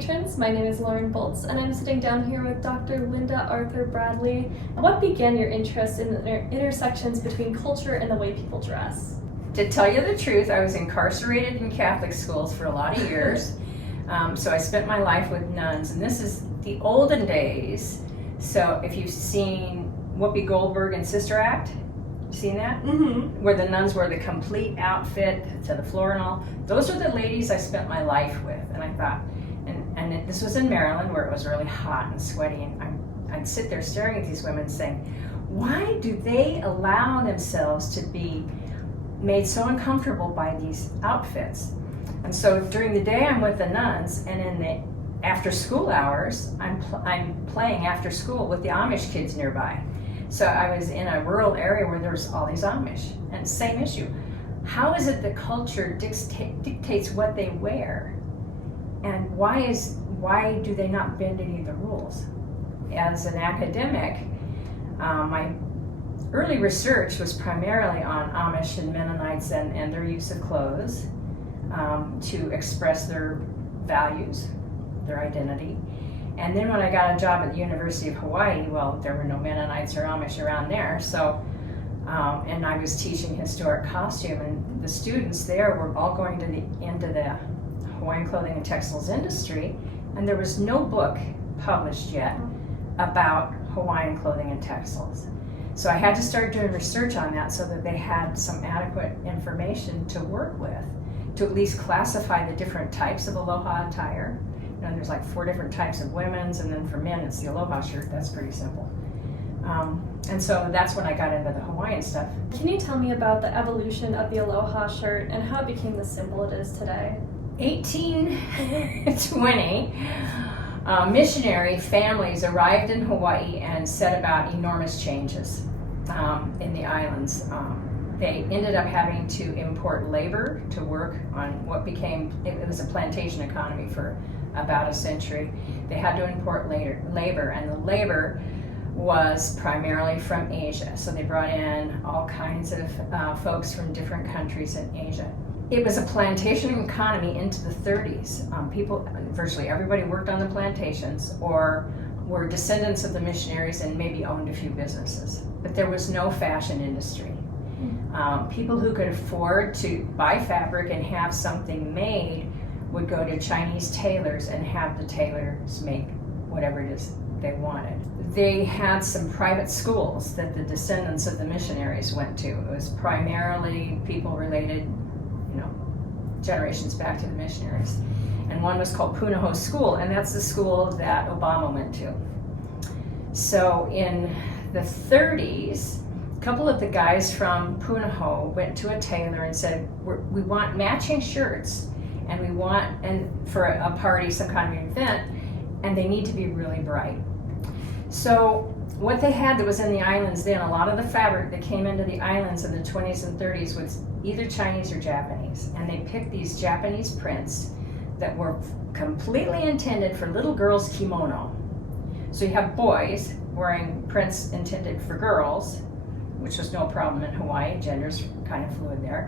patrons. My name is Lauren Boltz, and I'm sitting down here with Dr. Linda Arthur Bradley. What began your interest in the intersections between culture and the way people dress? To tell you the truth, I was incarcerated in Catholic schools for a lot of years. So I spent my life with nuns, and this is the olden days. So if you've seen Whoopi Goldberg and Sister Act, seen that? Mm-hmm. Where the nuns wear the complete outfit to the floor and all. Those are the ladies I spent my life with. And I thought, and this was in Maryland where it was really hot and sweaty, and I'd sit there staring at these women saying, why do they allow themselves to be made so uncomfortable by these outfits? And so during the day I'm with the nuns, and in the after school hours I'm playing after school with the Amish kids nearby. So I was in a rural area where there's all these Amish, and same issue. How is it that culture dictates what they wear? And why do they not bend any of the rules? As an academic, my early research was primarily on Amish and Mennonites and their use of clothes to express their values, their identity. And then when I got a job at the University of Hawaii, well, there were no Mennonites or Amish around there, so, and I was teaching historic costume, and the students there were all going into the Hawaiian clothing and textiles industry, and there was no book published yet about Hawaiian clothing and textiles. So I had to start doing research on that so that they had some adequate information to work with, to at least classify the different types of aloha attire. You know, there's like 4 different types of women's, and then for men it's the aloha shirt. That's pretty simple. And so that's when I got into the Hawaiian stuff. Can you tell me about the evolution of the aloha shirt and how it became the symbol it is today? 1820, missionary families arrived in Hawaii and set about enormous changes in the islands. They ended up having to import labor to work on what became, it was a plantation economy for about a century. They had to import labor, and the labor was primarily from Asia. So they brought in all kinds of folks from different countries in Asia. It was a plantation economy into the 30s. People, virtually everybody worked on the plantations or were descendants of the missionaries and maybe owned a few businesses. But there was no fashion industry. People who could afford to buy fabric and have something made would go to Chinese tailors and have the tailors make whatever it is they wanted. They had some private schools that the descendants of the missionaries went to. It was primarily people related, generations back to the missionaries. And one was called Punahou School, and that's the school that Obama went to. So in the 30s, a couple of the guys from Punahou went to a tailor and said, we want matching shirts, and we want, and for a party, some kind of event, and they need to be really bright. So what they had that was in the islands then, a lot of the fabric that came into the islands in the 20s and 30s was either Chinese or Japanese, and they picked these Japanese prints that were completely intended for little girls' kimono. So you have boys wearing prints intended for girls, which was no problem in Hawaii, gender's kind of fluid there.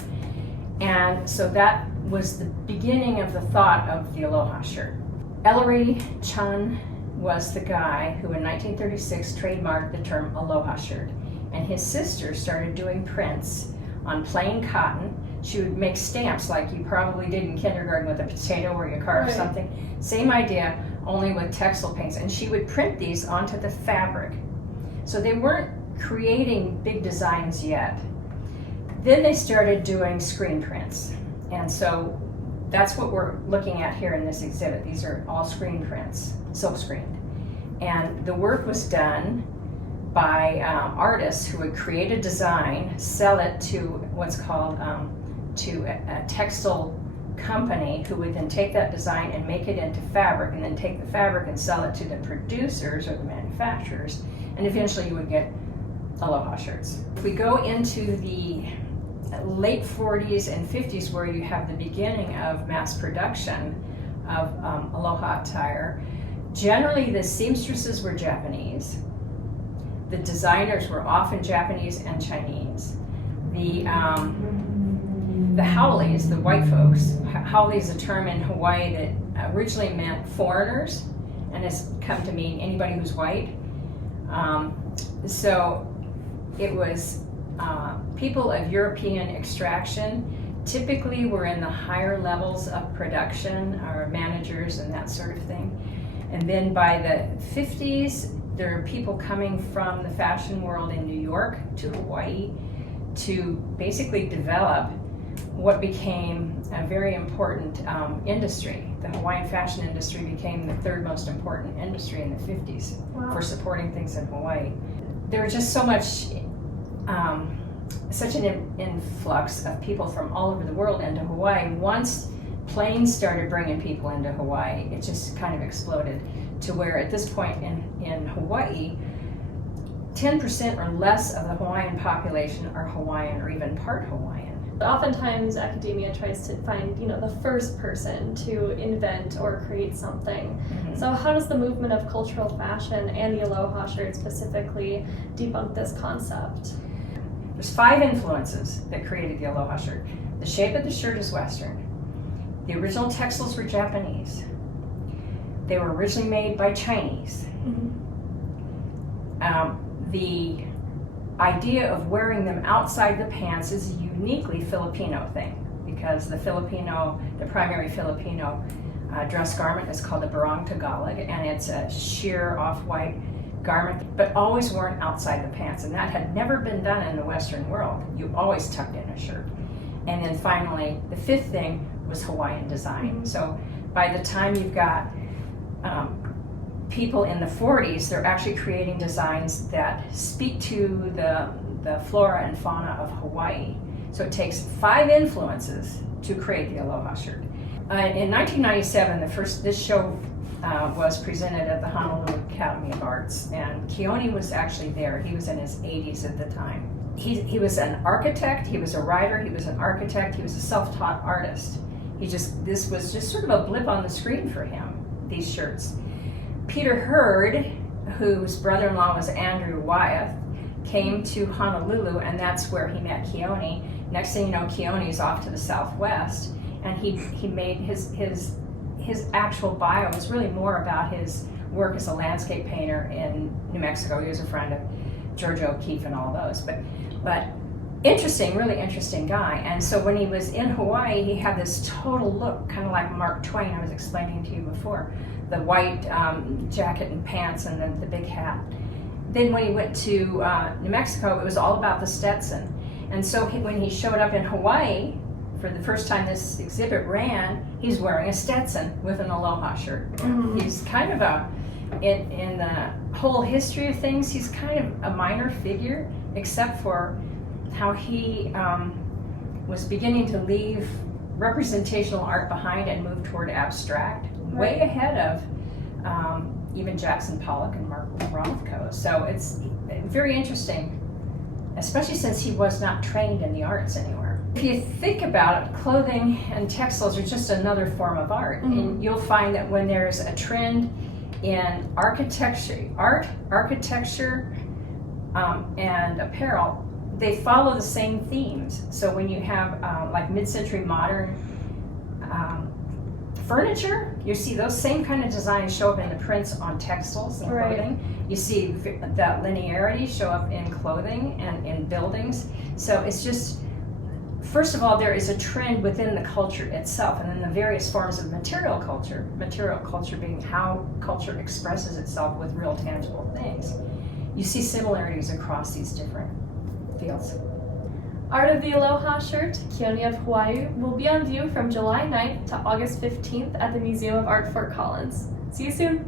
And so that was the beginning of the thought of the aloha shirt. Ellery Chun was the guy who in 1936 trademarked the term aloha shirt. And his sister started doing prints on plain cotton. She would make stamps like you probably did in kindergarten with a potato where you carved right. something. Same idea, only with textile paints. And she would print these onto the fabric. So they weren't creating big designs yet. Then they started doing screen prints. And so that's what we're looking at here in this exhibit. These are all screen prints, silk screened. And the work was done by artists who would create a design, sell it to what's called to a textile company, who would then take that design and make it into fabric, and then take the fabric and sell it to the producers or the manufacturers, and eventually you would get aloha shirts. If we go into the late 40s and 50s, where you have the beginning of mass production of aloha attire, generally the seamstresses were Japanese. The designers were often Japanese and Chinese. The haoles, the white folks, haole is a term in Hawaii that originally meant foreigners and has come to mean anybody who's white. So it was people of European extraction. Typically were in the higher levels of production, or managers and that sort of thing. And then by the 50s, there are people coming from the fashion world in New York to Hawaii to basically develop what became a very important industry. The Hawaiian fashion industry became the third most important industry in the 50s. Wow. For supporting things in Hawaii. There was just so much, such an influx of people from all over the world into Hawaii. Once planes started bringing people into Hawaii, it just kind of exploded to where at this point in Hawaii, 10% or less of the Hawaiian population are Hawaiian or even part Hawaiian. Oftentimes academia tries to find, the first person to invent or create something. Mm-hmm. So how does the movement of cultural fashion and the aloha shirt specifically debunk this concept? There's 5 influences that created the aloha shirt. The shape of the shirt is Western. The original textiles were Japanese. They were originally made by Chinese. Mm-hmm. The idea of wearing them outside the pants is a uniquely Filipino thing, because the primary Filipino dress garment is called a barong Tagalog, and it's a sheer off-white garment, but always worn outside the pants, and that had never been done in the Western world. You always tucked in a shirt. And then finally, the 5th thing was Hawaiian design. Mm-hmm. So by the time you've got people in the 40s, they're actually creating designs that speak to the flora and fauna of Hawaii. So it takes 5 influences to create the aloha shirt. In 1997, this show was presented at the Honolulu Academy of Arts, and Keone was actually there. He was in his 80s at the time. He was an architect, he was a writer, he was an architect, he was a self-taught artist. This was just sort of a blip on the screen for him, these shirts. Peter Hurd, whose brother-in-law was Andrew Wyeth, came to Honolulu, and that's where he met Keone. Next thing you know, Keone's off to the southwest, and he made his actual bio was really more about his work as a landscape painter in New Mexico. He was a friend of George O'Keeffe and all those, but interesting, really interesting guy. And so when he was in Hawaii, he had this total look, kind of like Mark Twain I was explaining to you before, the white jacket and pants and then the big hat. Then when he went to New Mexico, it was all about the Stetson. And so when he showed up in Hawaii, for the first time this exhibit ran, he's wearing a Stetson with an aloha shirt. Mm-hmm. He's kind of in the whole history of things, he's kind of a minor figure, except for how he was beginning to leave representational art behind and move toward abstract, way ahead of even Jackson Pollock and Mark Rothko. So it's very interesting, especially since he was not trained in the arts anywhere. If you think about it, clothing and textiles are just another form of art. Mm-hmm. And you'll find that when there's a trend in architecture, and apparel, they follow the same themes. So when you have like mid-century modern furniture, you see those same kind of designs show up in the prints on textiles and clothing. Right. You see that linearity show up in clothing and in buildings. So it's just, first of all, there is a trend within the culture itself, and then the various forms of material culture being how culture expresses itself with real tangible things. You see similarities across these different fields. Art of the Aloha shirt, Keone of Hawaii, will be on view from July 9th to August 15th at the Museum of Art, Fort Collins. See you soon!